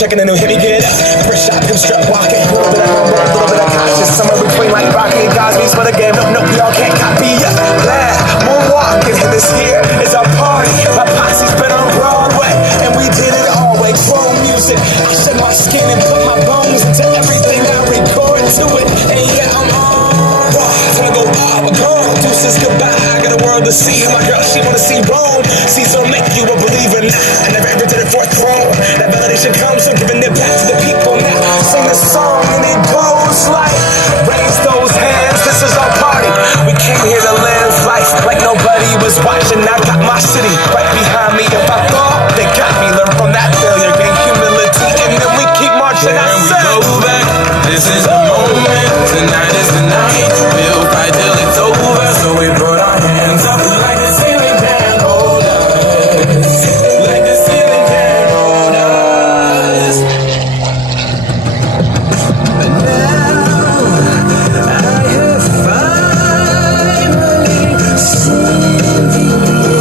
checking the new hit me get up. First shot, come strut walking. A little bit of homework, a little bit of conscious. Somewhere between like Rocky and Cosby's for the game. Nope, y'all can't copy ya. Glad moonwalking, and this here is our party. My posse's been on Broadway, and we did it all way. Chrome music, I shed my skin and put my bones into everything I record to it. And yeah, I'm on. Time to go up, gone. Deuces goodbye. I got a world to see. My girl, she wanna see Rome. See, so make you a believer now. I never ever did it for a throne. That validation comes from giving it back to the people now. Sing this song and it goes like, raise those hands. This is our party. We came here to live life like nobody was watching. I got my city right behind me. If I fall, they got me. Learn from that failure, gain humility, and then we keep marching. And we go back. This is the moment. Tonight is the night. We'll fight till it's over. So we put our hands up like the ceiling can't hold us. Like the ceiling can't hold us. But now I have finally seen the end.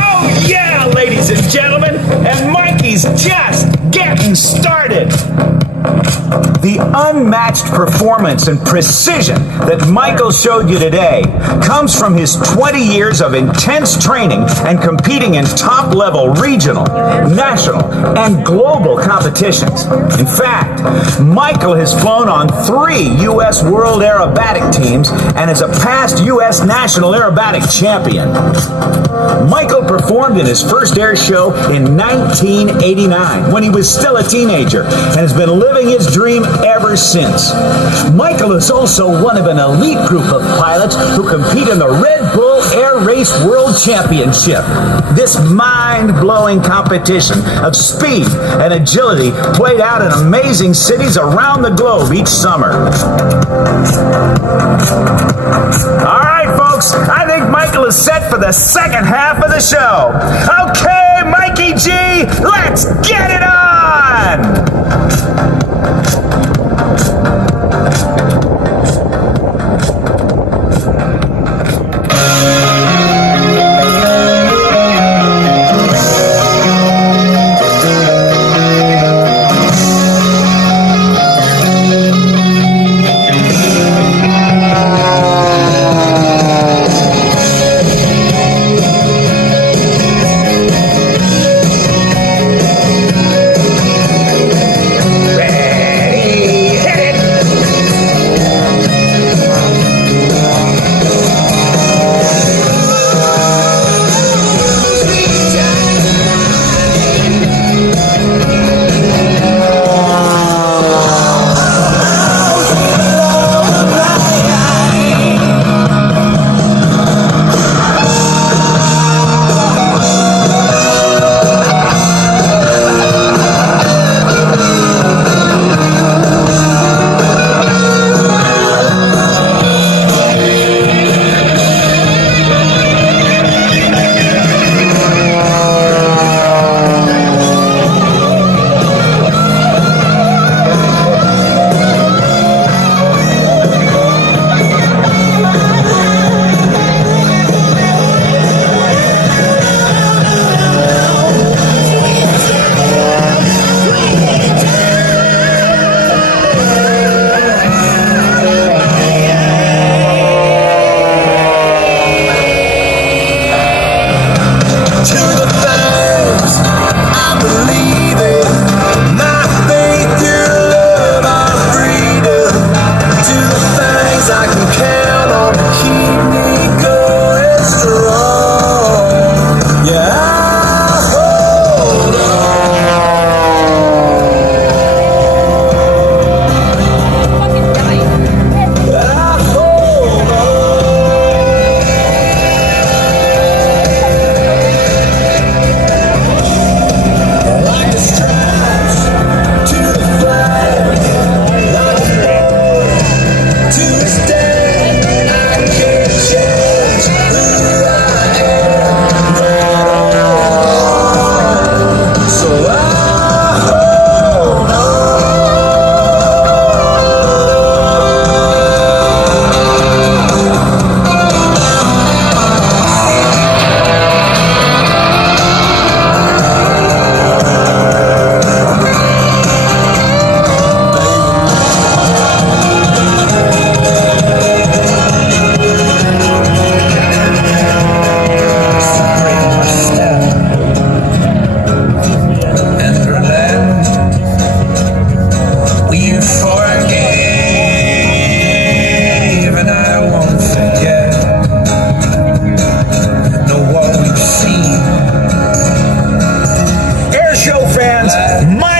Oh yeah, ladies and gentlemen, and Mikey's just getting started. The unmatched performance and precision that Michael showed you today comes from his 20 years of intense training and competing in top-level regional, national, and global competitions. In fact, Michael has flown on 3 U.S. World Aerobatic teams and is a past U.S. National Aerobatic champion. Michael performed in his first air show in 1989 when he was still a teenager and has been living his dream ever since. Michael is also one of an elite group of pilots who compete in the Red Bull Air Race World Championship. This mind-blowing competition of speed and agility played out in amazing cities around the globe each summer. All right, folks, I think Michael is set for the second half of the show. Okay, Mikey G, let's get it on!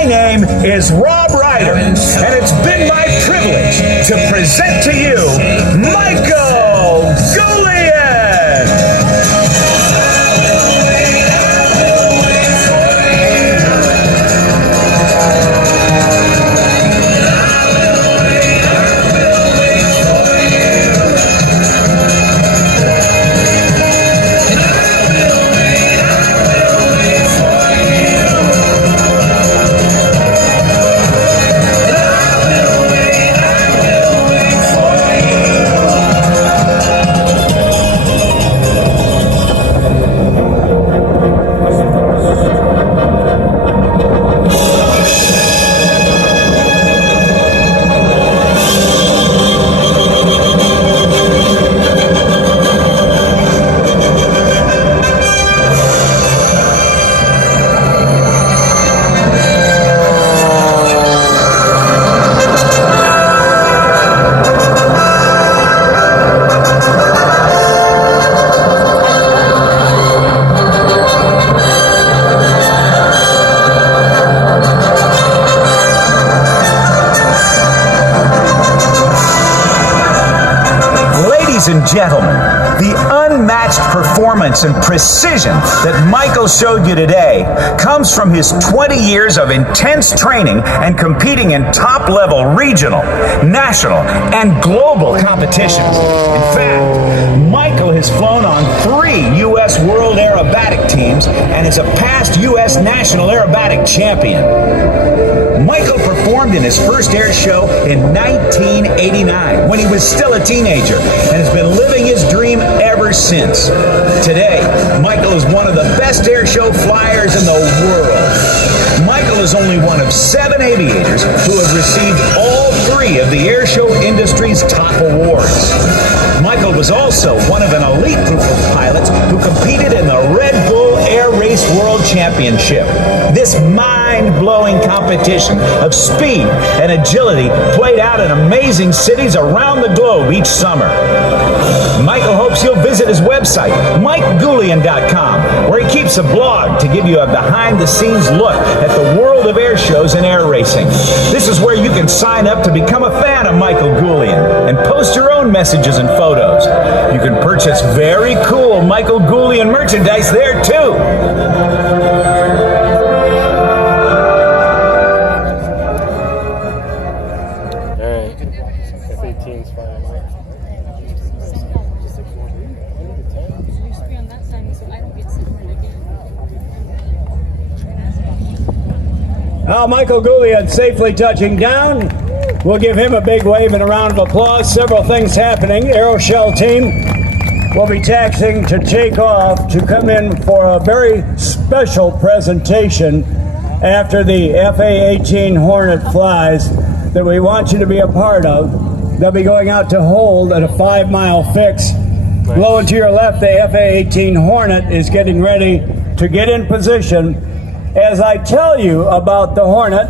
name is Rob Ryder, and it's been my privilege to present to you Michael Goulian. Ladies and gentlemen, the unmatched performance and precision that Michael showed you today comes from his 20 years of intense training and competing in top-level regional, national, and global competitions. In fact, Michael has flown on 3 U.S. World Aerobatic teams and is a past U.S. National Aerobatic champion. Michael performed in his first air show in 1989 when he was still a teenager and has been living his dream ever since. Today, Michael is one of the best air show flyers in the world. Michael is only one of 7 aviators who have received all 3 of the air show industry's top awards. Michael was also one of an elite group of pilots who competed in the Red Bull Air Race World Championship. This mind-blowing competition of speed and agility played out in amazing cities around the globe each summer. Michael hopes you'll visit his website, MikeGoulian.com, where he keeps a blog to give you a behind-the-scenes look at the world of air shows and air racing. This is where you can sign up to become a fan of Michael Goulian and post your own messages and photos. You can purchase very cool Michael Goulian merchandise there too. F-18's fine. Now Michael Goulian safely touching down. We'll give him a big wave and a round of applause. Several things happening. Aeroshell team will be taxiing to take off to come in for a very special presentation after the A-18 Hornet flies that we want you to be a part of. They'll be going out to hold at a 5-mile fix. Low and to your left, the A-18 Hornet is getting ready to get in position. As I tell you about the Hornet,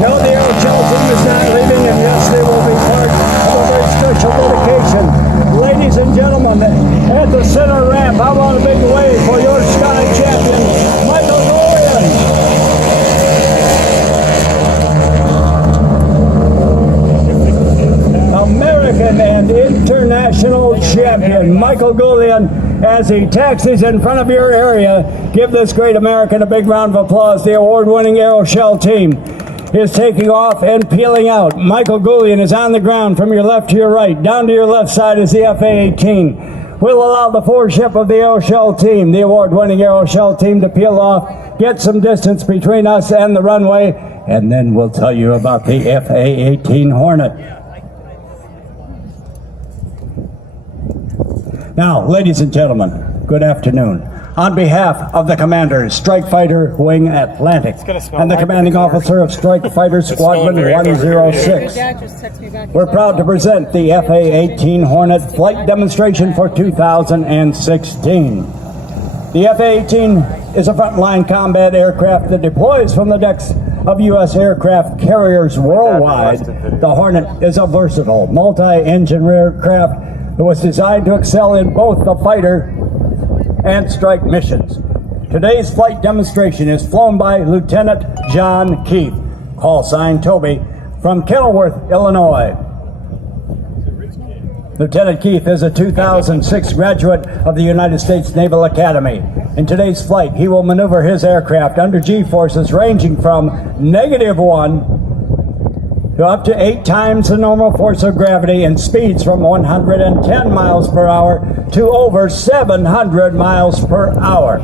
no, the Aeroshell team is not leaving, and yes, they will be part of a very special dedication. Ladies and gentlemen, at the center ramp, I want a big wave for your sky champion, Michael Goulian. American and international champion Michael Goulian, as he taxis in front of your area. Give this great American a big round of applause. The award-winning Aeroshell team is taking off and peeling out. Michael Goulian is on the ground from your left to your right. Down to your left side is the F-18. We'll allow the foreship of the Aeroshell team, the award-winning Aeroshell team, to peel off, get some distance between us and the runway, and then we'll tell you about the F-18 Hornet. Now, ladies and gentlemen, good afternoon. On behalf of the commanders, Strike Fighter Wing Atlantic, and the commanding officer of Strike Fighter Squadron 106, we're proud to present the F-18 Hornet flight demonstration for 2016. The F-18 is a frontline combat aircraft that deploys from the decks of U.S. aircraft carriers worldwide, the Hornet is a versatile, multi-engine aircraft that was designed to excel in both the fighter and strike missions. Today's flight demonstration is flown by Lieutenant John Keith, call sign Toby, from Kenilworth, Illinois. Lieutenant Keith is a 2006 graduate of the United States Naval Academy. In today's flight, he will maneuver his aircraft under G-forces ranging from -1 to up to 8 times the normal force of gravity and speeds from 110 miles per hour to over 700 miles per hour.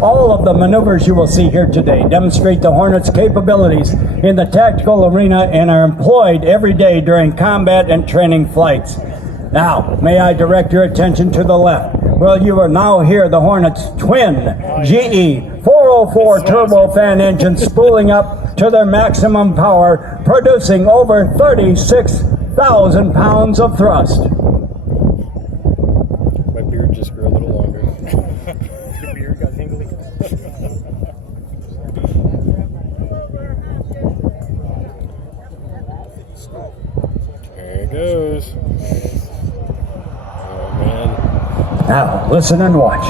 All of the maneuvers you will see here today demonstrate the Hornet's capabilities in the tactical arena and are employed every day during combat and training flights. Now, may I direct your attention to the left? Well, you will now hear the Hornet's twin GE 404 turbofan engines spooling up to their maximum power, producing over 36,000 pounds of thrust. My beard just grew a little longer. Your beard got tingly. There it goes. Oh man. Now, listen and watch.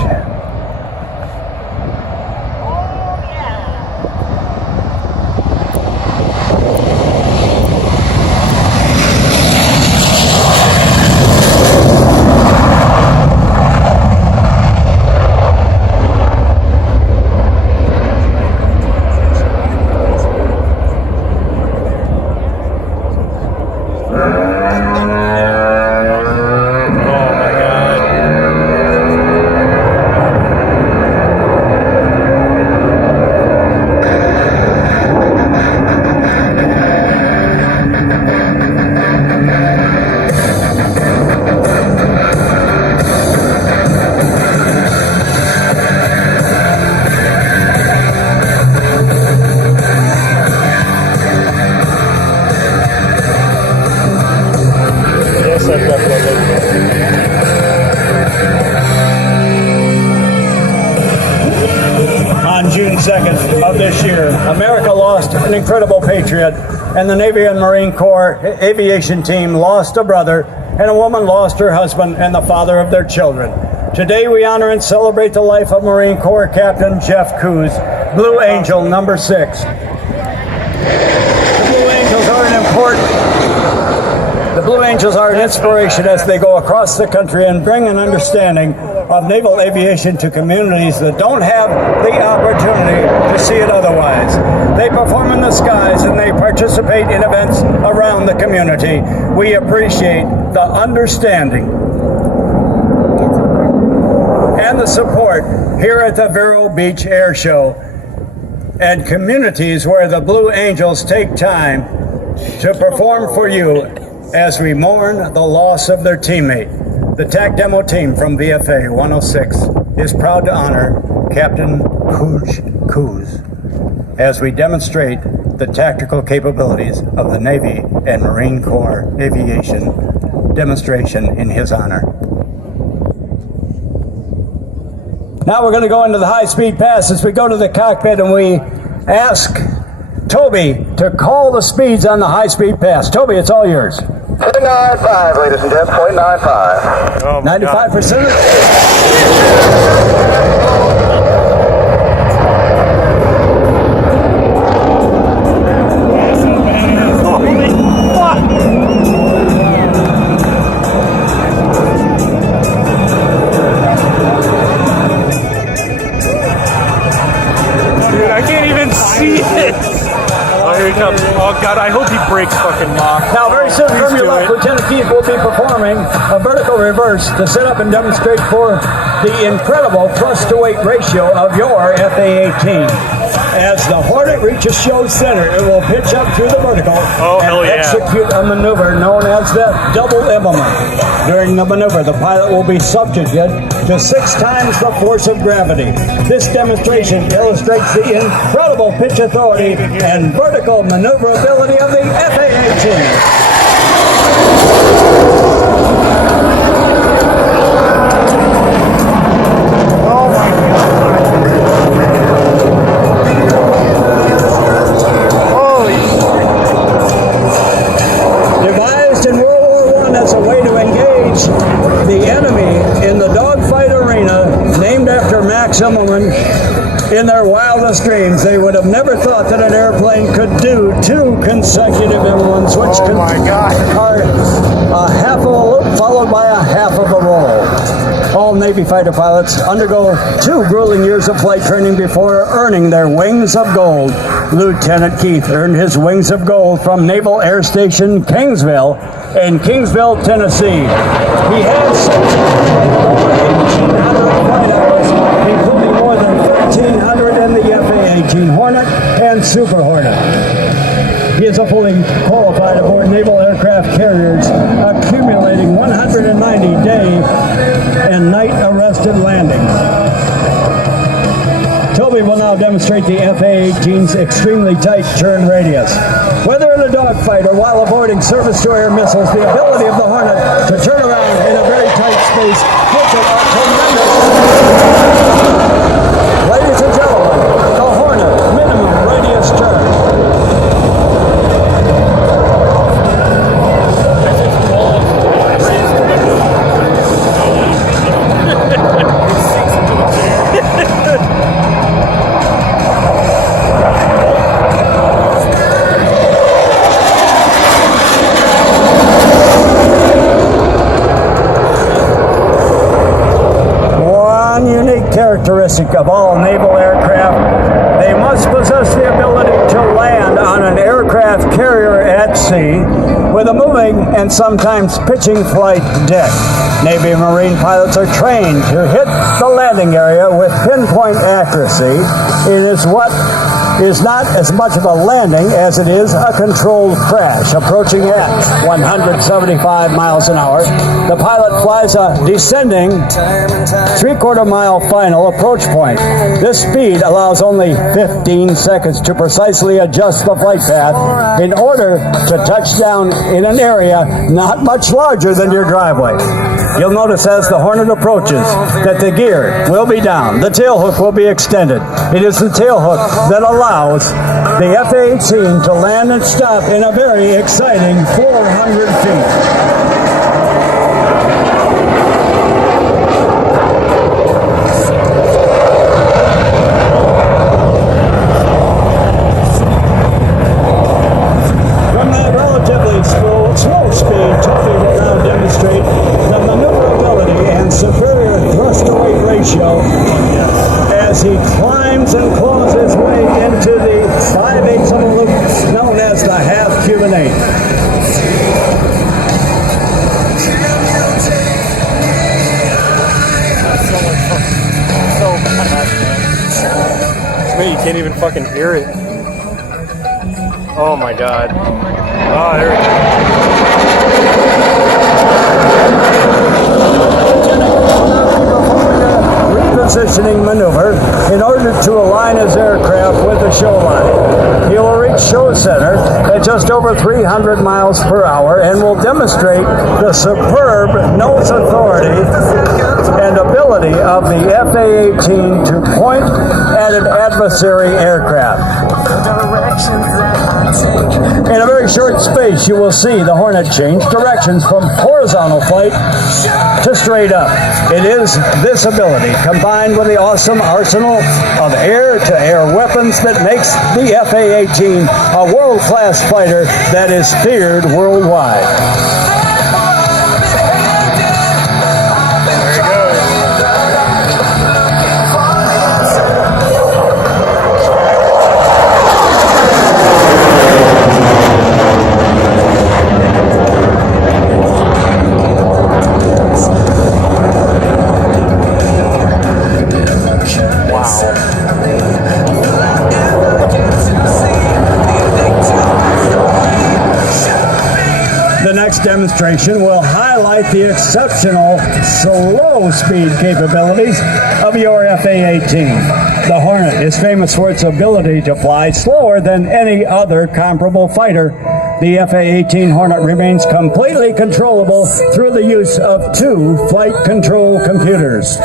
On June 2nd of this year, America lost an incredible patriot, and the Navy and Marine Corps aviation team lost a brother, and a woman lost her husband and the father of their children. Today we honor and celebrate the life of Marine Corps Captain Jeff Coos, Blue Angel number 6. The Blue Angels are an inspiration as they go across the country and bring an understanding of naval aviation to communities that don't have the opportunity to see it otherwise. They perform in the skies and they participate in events around the community. We appreciate the understanding and the support here at the Vero Beach Air Show and communities where the Blue Angels take time to perform for you as we mourn the loss of their teammate. The TAC Demo team from VFA 106 is proud to honor Captain Coos as we demonstrate the tactical capabilities of the Navy and Marine Corps aviation demonstration in his honor. Now we're going to go into the high-speed pass as we go to the cockpit and we ask Toby to call the speeds on the high-speed pass. Toby, it's all yours. 0.95, ladies and gents, 0.95. Oh 95%? Dude, I can't even see it. Oh, here he comes. Oh, God, I hope he breaks fucking Mach. Now, very soon from your do left, it. Lieutenant Keith will be performing a vertical reverse to set up and demonstrate for the incredible thrust-to-weight ratio of your FA-18. As the Hornet reaches show center, it will pitch up through the vertical and execute a maneuver known as the double implement. During the maneuver, the pilot will be subjected to 6 times the force of gravity. This demonstration illustrates the incredible pitch authority and vertical maneuverability of the FA-18. watch the enemy in the dogfight arena, named after Max Immelman, in their wildest dreams. They would have never thought that an airplane could do 2 consecutive M1s, which are a half of a loop followed by a half of a roll. All Navy fighter pilots undergo 2 grueling years of flight training before earning their wings of gold. Lieutenant Keith earned his wings of gold from Naval Air Station Kingsville in Kingsville, Tennessee. He has over 1,800 flight hours, including more than 1,300 in the A-18 Hornet and Super Hornet. He is a fully qualified aboard naval aircraft carriers, accumulating 190 day and night arrested landings. Toby will now demonstrate the F-A-18's extremely tight turn radius. Whether in a dogfight or while avoiding surface-to-air missiles, the ability of the Hornet to turn around in a very tight space gives it a tremendous. Ladies and gentlemen, the Hornet minimum radius turn. Characteristic of all naval aircraft, they must possess the ability to land on an aircraft carrier at sea with a moving and sometimes pitching flight deck. Navy and Marine pilots are trained to hit the landing area with pinpoint accuracy. It is what is not as much of a landing as it is a controlled crash. Approaching at 175 miles an hour, the pilot flies a descending 3/4 mile final approach point. This speed allows only 15 seconds to precisely adjust the flight path in order to touch down in an area not much larger than your driveway. You'll notice as the Hornet approaches that the gear will be down, the tail hook will be extended. It is the tail hook that allows the F-18 to land and stop in a very exciting 400 feet. Slow speed, Tuffy will now demonstrate the maneuverability and superior thrust-to-weight ratio as he climbs and claws his way into the 5/8 of a loop known as the half Cuban 8. So bad, man. You can't even fucking hear it. Oh my god. Oh, there we go. Repositioning maneuver in order to align his aircraft with the show line. He will reach show center at just over 300 miles per hour and will demonstrate the superb nose authority and ability of the F-A-18 to point at an adversary aircraft. In a very short space, you will see the Hornet change directions from horizontal flight to straight up. It is this ability, combined with the awesome arsenal of air-to-air weapons, that makes the F-A-18 a world-class fighter that is feared worldwide. Demonstration will highlight the exceptional slow speed capabilities of your F-A-18. The Hornet is famous for its ability to fly slower than any other comparable fighter. The F-A-18 Hornet remains completely controllable through the use of 2 flight control computers.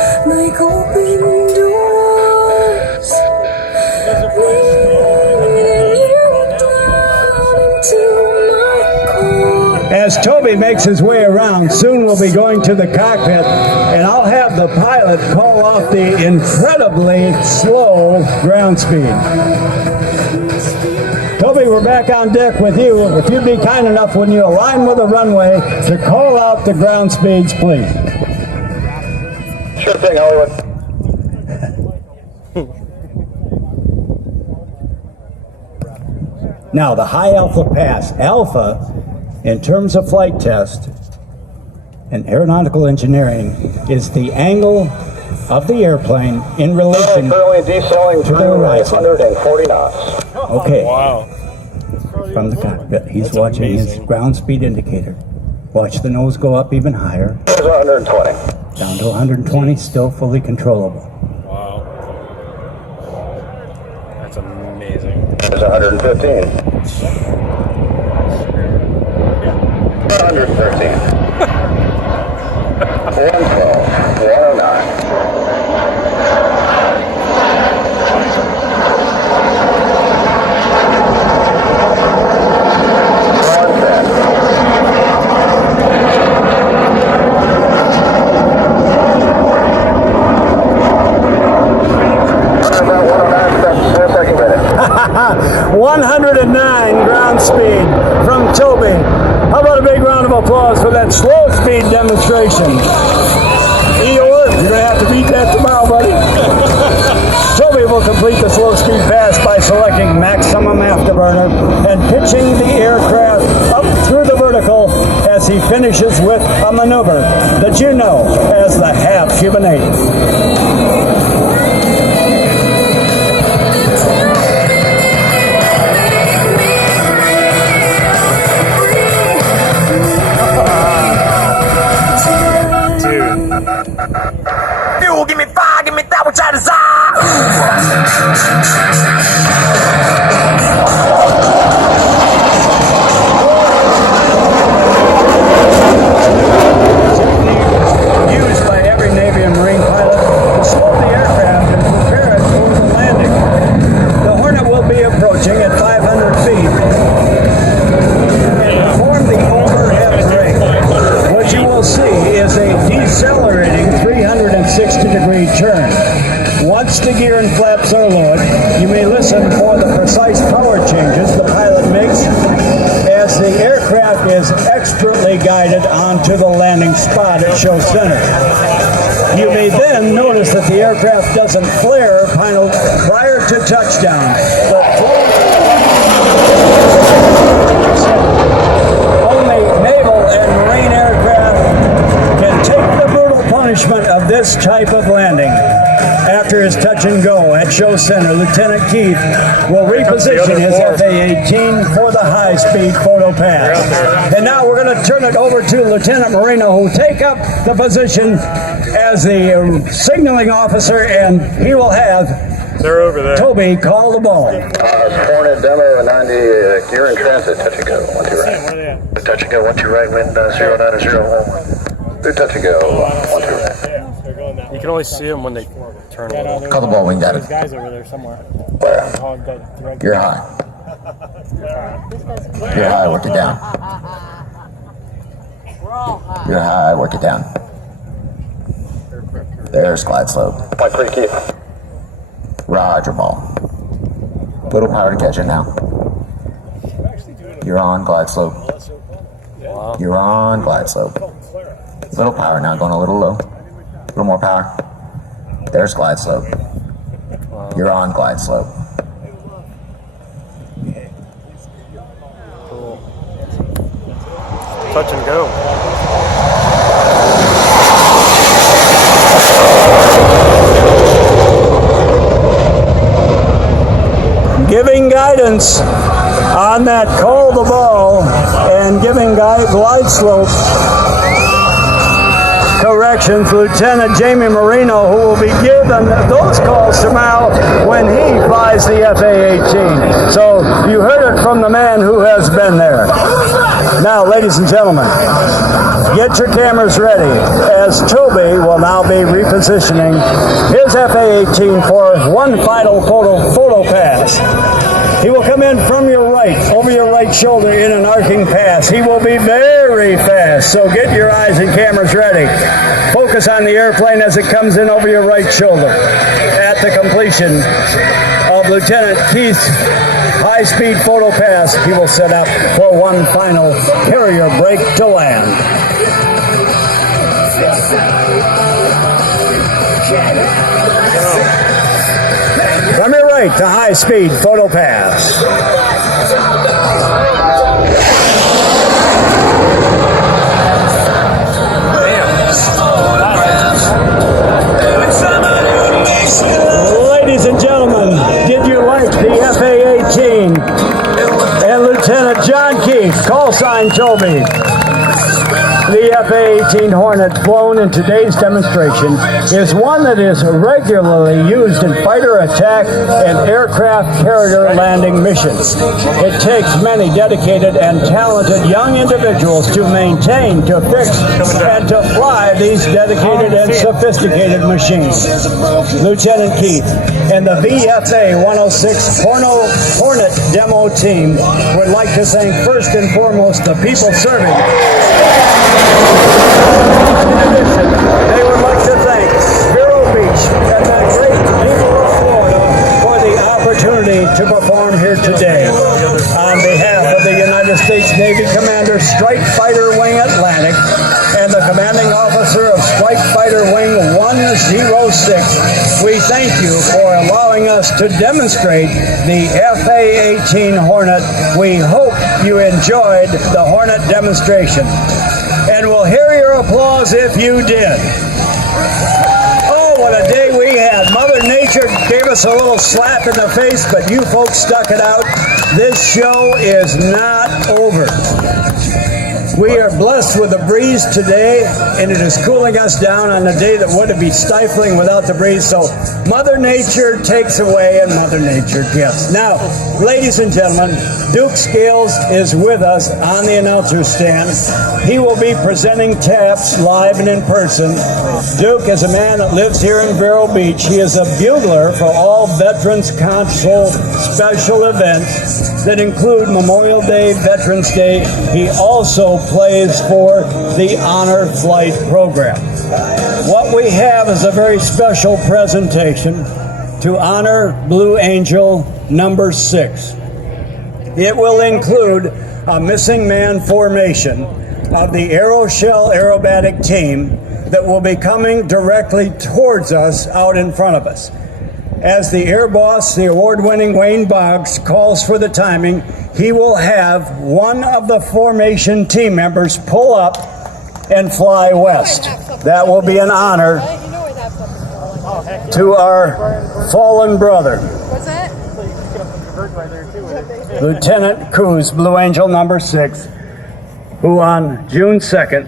As Toby makes his way around, soon we'll be going to the cockpit, and I'll have the pilot call off the incredibly slow ground speed. Toby, we're back on deck with you. If you'd be kind enough when you align with the runway to call out the ground speeds, please. Sure thing, Hollywood. Now, the high alpha pass. Alpha, in terms of flight test and aeronautical engineering, is the angle of the airplane in relation Currently decelling to the horizon. 140 knots. Okay. Wow. From the cockpit, he's That's watching amazing. his ground speed indicator. Watch the nose go up even higher. There's 120. Down to 120, still fully controllable. Wow. That's amazing. There's 115. 113. 112. 109. About 109 second minute. 109 ground speed from Toby. How about a big round of applause for that slow speed demonstration? Eeyore, you're going to have to beat that tomorrow, buddy. Toby will complete the slow speed pass by selecting maximum afterburner and pitching the aircraft up through the vertical as he finishes with a maneuver that you know as the half Cuban 8. Fuel, give me fire, give me that which I desire. Used by every Navy and Marine pilot to slow the aircraft and prepare it for the landing. The Hornet will be approaching at 500 feet and perform the overhead brake. What you will see is a decelerating 360-degree turn. Once the gear and flaps are lowered, you may listen for the precise power changes the pilot makes as the aircraft is expertly guided onto the landing spot at show center. You may then notice that the aircraft doesn't flare prior to touchdown, but only naval and marine aircraft can take the brutal punishment of this type of landing. After his touch and go at show center, Lieutenant Keith will reposition his FA-18 for the high-speed photo pass. And now we're going to turn it over to Lieutenant Marino, who will take up the position as the signaling officer, and he will have They're over there. Toby call the ball. Hornet demo 90, you're in transit, touch and go, 1 2 right. Touch and go, 1 2 right, wind 0901. Do touch and go, 1 2 right. You can only see them when they turn it. Call the ball wing data. Guys over there somewhere. You're high. You're high, work it down. You're high, work it down. There's glide slope. Point 3 key. Roger, ball. Little power to catch it now. You're on glide slope. You're on glide slope. Little power now, going a little low. A little more power. There's glide slope. You're on glide slope. Cool. Touch and go. Giving guidance on that call the ball and giving glide slope corrections, Lieutenant Jamie Marino, who will be given those calls tomorrow when he flies the FA-18. So you heard it from the man who has been there. Now, ladies and gentlemen, get your cameras ready as Toby will now be repositioning his FA-18 for one final photo pass. He will come in from your right over over your right shoulder in an arcing pass. He will be very fast, so get your eyes and cameras ready. Focus on the airplane as it comes in over your right shoulder. At the completion of Lieutenant Keith's high-speed photo pass, he will set up for one final carrier break to land. From your right, the high-speed photo pass. Ladies and gentlemen, did you like the FA-18 and Lieutenant John Keith, call sign Toby? The FA-18 Hornet flown in today's demonstration is one that is regularly used in fighter attack and aircraft carrier landing missions. It takes many dedicated and talented young individuals to maintain, to fix, and to fly these dedicated and sophisticated machines. Lieutenant Keith and the VFA 106 Hornet demo team would like to thank first and foremost the people serving. In addition, they would like to thank Vero Beach and the great people of Florida for the opportunity to perform here today. On behalf of the United States Navy Commander Strike Fighter Wing Atlantic and the commanding officer of Strike Fighter Wing 106, we thank you for allowing us to demonstrate the FA-18 Hornet. We hope you enjoyed the Hornet demonstration. And we'll hear your applause if you did. Oh, what a day we had. Mother Nature gave us a little slap in the face, but you folks stuck it out. This show is not over. We are blessed with a breeze today, and it is cooling us down on a day that would be stifling without the breeze. So Mother Nature takes away and Mother Nature gives. Now, ladies and gentlemen, Duke Scales is with us on the announcer's stand. He will be presenting taps live and in person. Duke is a man that lives here in Vero Beach. He is a bugler for all Veterans Council special events that include Memorial Day, Veterans Day. He also plays for the Honor Flight program. What we have is a very special presentation to honor Blue Angel number 6. It will include a missing man formation of the Aeroshell aerobatic team that will be coming directly towards us out in front of us. As the air boss, the award-winning Wayne Boggs, calls for the timing, he will have one of the formation team members pull up and fly west. That will be an honor to our fallen brother, Lieutenant Coos, Blue Angel number 6, who on June 2nd